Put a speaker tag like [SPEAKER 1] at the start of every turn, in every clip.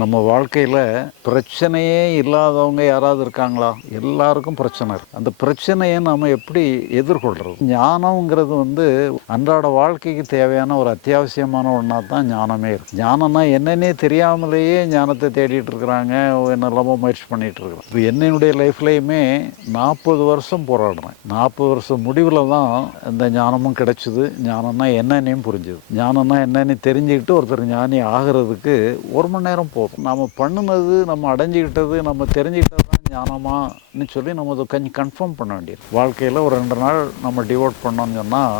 [SPEAKER 1] நம்ம வாழ்க்கையில் பிரச்சனையே இல்லாதவங்க யாராவது இருக்காங்களா? எல்லாருக்கும் பிரச்சனை இருக்குது அந்த பிரச்சனையை நம்ம எப்படி எதிர்கொள்கிறது ஞானம்ங்கிறது வந்து அன்றாட வாழ்க்கைக்கு தேவையான ஒரு அத்தியாவசியமான ஒன்றா தான் ஞானமே இருக்குது ஞானம்னா என்னன்னே தெரியாமலேயே ஞானத்தை தேடிட்டு இருக்கிறாங்க. என்னெல்லாமோ முயற்சி பண்ணிகிட்டு இருக்கிறோம் இப்போ என்னுடைய லைஃப்லேயுமே நாற்பது வருஷம் போராடினேன் நாற்பது வருஷம் முடிவில் தான் இந்த ஞானமும் கிடைச்சிது. ஞானம்னா என்னென்னையும் புரிஞ்சுது. ஞானம்னா என்னன்னு தெரிஞ்சுக்கிட்டு ஒருத்தர் ஞானி ஆகிறதுக்கு ஒரு மணி நேரம் போதும் நம்ம பண்ணுனது நம்ம அடைஞ்சிக்கிட்டது நம்ம தெரிஞ்சுக்கிட்டது தான் ஞானமான்னு சொல்லி நம்ம அதை கொஞ்சம் கன்ஃபார்ம் பண்ண வேண்டியது. வாழ்க்கையில் ஒரு ரெண்டு நாள் நம்ம டிவோட் பண்ணோம்னு சொன்னால்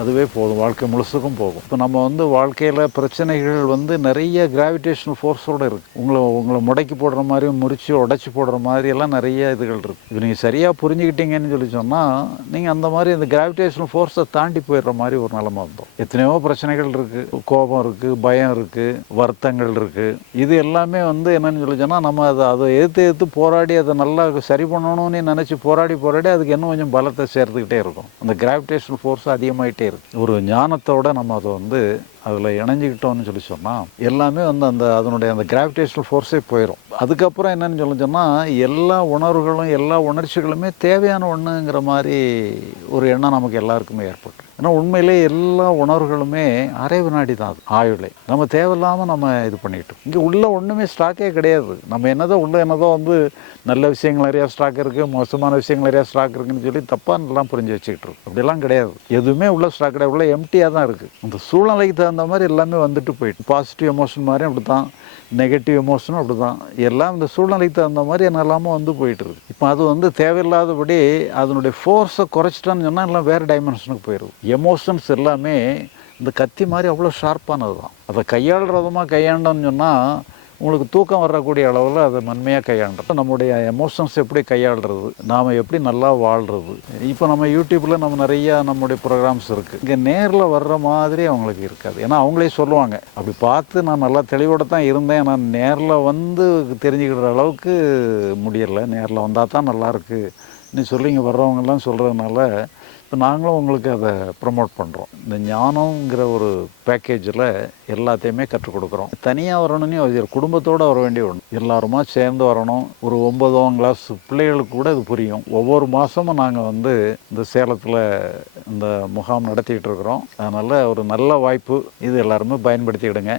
[SPEAKER 1] அதுவே போதும் வாழ்க்கை முழுசுக்கும் போகும். இப்போ நம்ம வந்து வாழ்க்கையில் பிரச்சனைகள் வந்து நிறைய கிராவிடேஷனல் ஃபோர்ஸோடு இருக்குது உங்களை உங்களை முடக்கி போடுற மாதிரி முறிச்சு உடச்சி போடுற மாதிரி எல்லாம் நிறைய இதுகள் இருக்குது இப்போ நீங்கள் சரியாக புரிஞ்சுக்கிட்டீங்கன்னு சொல்லி சொன்னால் நீங்கள் அந்த மாதிரி அந்த கிராவிடேஷனல் ஃபோர்ஸை தாண்டி போயிடுற மாதிரி ஒரு நிலமை இருந்தோம் எத்தனையோ பிரச்சனைகள் இருக்குது கோபம் இருக்குது பயம் இருக்குது வருத்தங்கள் இருக்குது இது எல்லாமே வந்து என்னன்னு சொல்லி சொன்னால் நம்ம அதை அதை எதிர்த்து எதிர்த்து போராடி அதை நல்லா சரி பண்ணணும்னு நினச்சி போராடி போராடி அதுக்கு இன்னும் கொஞ்சம் பலத்தை சேர்த்துக்கிட்டே இருக்கும். அந்த கிராவிடேஷனல் ஃபோர்ஸ் அதிகமாகிட்டே இருக்கு. ஒரு ஞானத்தோட நம்ம அதை வந்து அதில் இணைஞ்சிக்கிட்டோம்னு சொல்லி சொன்னால் எல்லாமே வந்து அந்த அதனுடைய அந்த கிராவிடேஷனல் ஃபோர்ஸே போயிடும் அதுக்கப்புறம் என்னன்னு சொல்லி சொன்னால் எல்லா உணர்வுகளும் எல்லா உணர்ச்சிகளுமே தேவையான ஒன்றுங்கிற மாதிரி ஒரு எண்ணம் நமக்கு எல்லாருக்குமே ஏற்பட்டு ஏன்னா உண்மையிலே எல்லா உணர்வுகளுமே அரை வினாடி தான் அது ஆயுளை. நம்ம தேவையில்லாமல் நம்ம இது பண்ணிட்டோம் இங்கே உள்ள ஒன்றுமே ஸ்டாக்கே கிடையாது. நம்ம என்னதோ உள்ள என்னதோ வந்து நல்ல விஷயங்கள் நிறையா ஸ்டாக் இருக்குது மோசமான விஷயங்கள் நிறையா ஸ்டாக் இருக்குன்னு சொல்லி தப்பாக எல்லாம் புரிஞ்சு வச்சுக்கிட்டு இருக்கோம். அப்படிலாம் கிடையாது. எதுவுமே உள்ள ஸ்டாக் கிடையாது. உள்ள எம்டியாக தான் இருக்குது அந்த சூழ்நிலைக்கு தகுந்த மாதிரி எல்லாமே வந்துட்டு போயிட்டு பாசிட்டிவ் எமோஷன் மாதிரி அப்படி தான் நெகட்டிவ் எமோஷனும் அப்படி தான் எல்லாம் இந்த சூழ்நிலைக்கு தகுந்த மாதிரி என்னெல்லாமோ வந்து போயிட்டு இருக்கு. இப்போ அது வந்து தேவையில்லாதபடி அதனுடைய ஃபோர்ஸை குறைச்சிட்டான்னு சொன்னால் எல்லாம் வேறு டைமென்ஷனுக்கு போயிடும் எமோஷன்ஸ் எல்லாமே இந்த கத்தி மாதிரி அவ்வளோ ஷார்ப்பானது தான் அதை கையாளுறதுமா கையாண்டோன்னு சொன்னால் உங்களுக்கு தூக்கம் வரக்கூடிய அளவில் அதை நன்மையாக கையாண்டுறது நம்முடைய எமோஷன்ஸ் எப்படி கையாளுறது? நாம் எப்படி நல்லா வாழ்கிறது இப்போ நம்ம யூடியூப்பில் நம்ம நிறையா நம்முடைய ப்ரோக்ராம்ஸ் இருக்குது இங்கே நேரில் வர்ற மாதிரி அவங்களுக்கு இருக்காது. ஏன்னா அவங்களே சொல்லுவாங்க அப்படி பார்த்து நான் நல்லா தெளிவோடு தான் இருந்தேன். நான் நேரில் வந்து தெரிஞ்சுக்கிற அளவுக்கு முடியலை. நேரில் வந்தால் தான் நல்லாயிருக்குன்னு சொல்லி இங்கே வர்றவங்கெல்லாம் சொல்கிறதுனால இப்போ நாங்களும் உங்களுக்கு அதை ப்ரொமோட் பண்ணுறோம் இந்த ஞானங்கிற ஒரு பேக்கேஜில் எல்லாத்தையுமே கற்றுக் கொடுக்குறோம். தனியாக வரணும்னு அவசியம் குடும்பத்தோடு வர வேண்டிய ஒன்று எல்லாருமா சேர்ந்து வரணும். ஒரு ஒன்பதாம் கிளாஸ் பிள்ளைகளுக்கு கூட இது புரியும். ஒவ்வொரு மாதமும் நாங்கள் வந்து இந்த சேலத்தில் இந்த முகாம் நடத்திக்கிட்டு இருக்கிறோம். அதனால் ஒரு நல்ல வாய்ப்பு. இது எல்லாருமே பயன்படுத்திக்கிடுங்க.